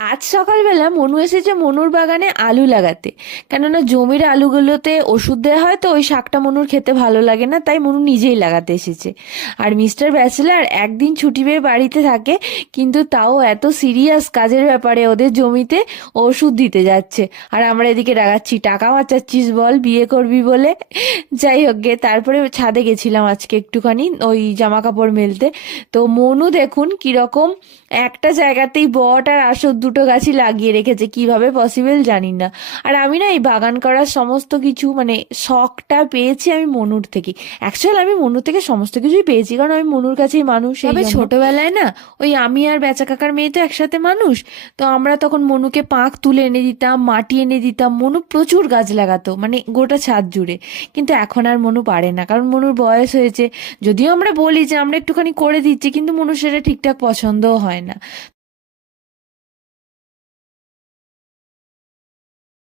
আজ সকালবেলা মনু এসেছে মনুর বাগানে আলু লাগাতে। কেননা জমির আলুগুলোতে ওষুধ দেওয়া হয়, তো ওই শাকটা মনুর খেতে ভালো লাগে না, তাই মনু নিজেই লাগাতে এসেছে। আর মিস্টার ব্যাচেলার একদিন ছুটি পেয়ে বাড়িতে থাকে, কিন্তু তাও এত সিরিয়াস কাজের ব্যাপারে ওদের জমিতে ওষুধ দিতে যাচ্ছে। আর আমরা এদিকে রাগাচ্ছি, টাকা বাঁচাচ্ছিস বল, বিয়ে করবি বলে। যাই হোক গে, তারপরে ছাদে গেছিলাম আজকে একটুখানি ওই জামা কাপড় মেলতে। তো মনু দেখুন কিরকম একটা জায়গাতেই বট আর আসর দুটো গাছই লাগিয়ে রেখেছে, কিভাবে পসিবল জানি না। আর আমি না এই বাগান করার সমস্ত কিছু মানে শখটা পেয়েছি আমি মনুর থেকে। অ্যাকচুয়াল আমি মনুর থেকে সমস্ত কিছুই পেয়েছি, কারণ আমি মনুর কাছেই মানুষ। তবে ছোটবেলায় না ওই আমি আর বেচা কাকার মেয়ে তো একসাথে মানুষ, তো আমরা তখন মনুকে পাঁক তুলে এনে দিতাম, মাটি এনে দিতাম। মনু প্রচুর গাছ লাগাতো, মানে গোটা ছাদ জুড়ে। কিন্তু এখন আর মনু পারে না, কারণ মনুর বয়স হয়েছে। যদিও আমরা বলি যে আমরা একটুখানি করে দিচ্ছি, কিন্তু মনু সেটা ঠিকঠাক পছন্দও হয় না।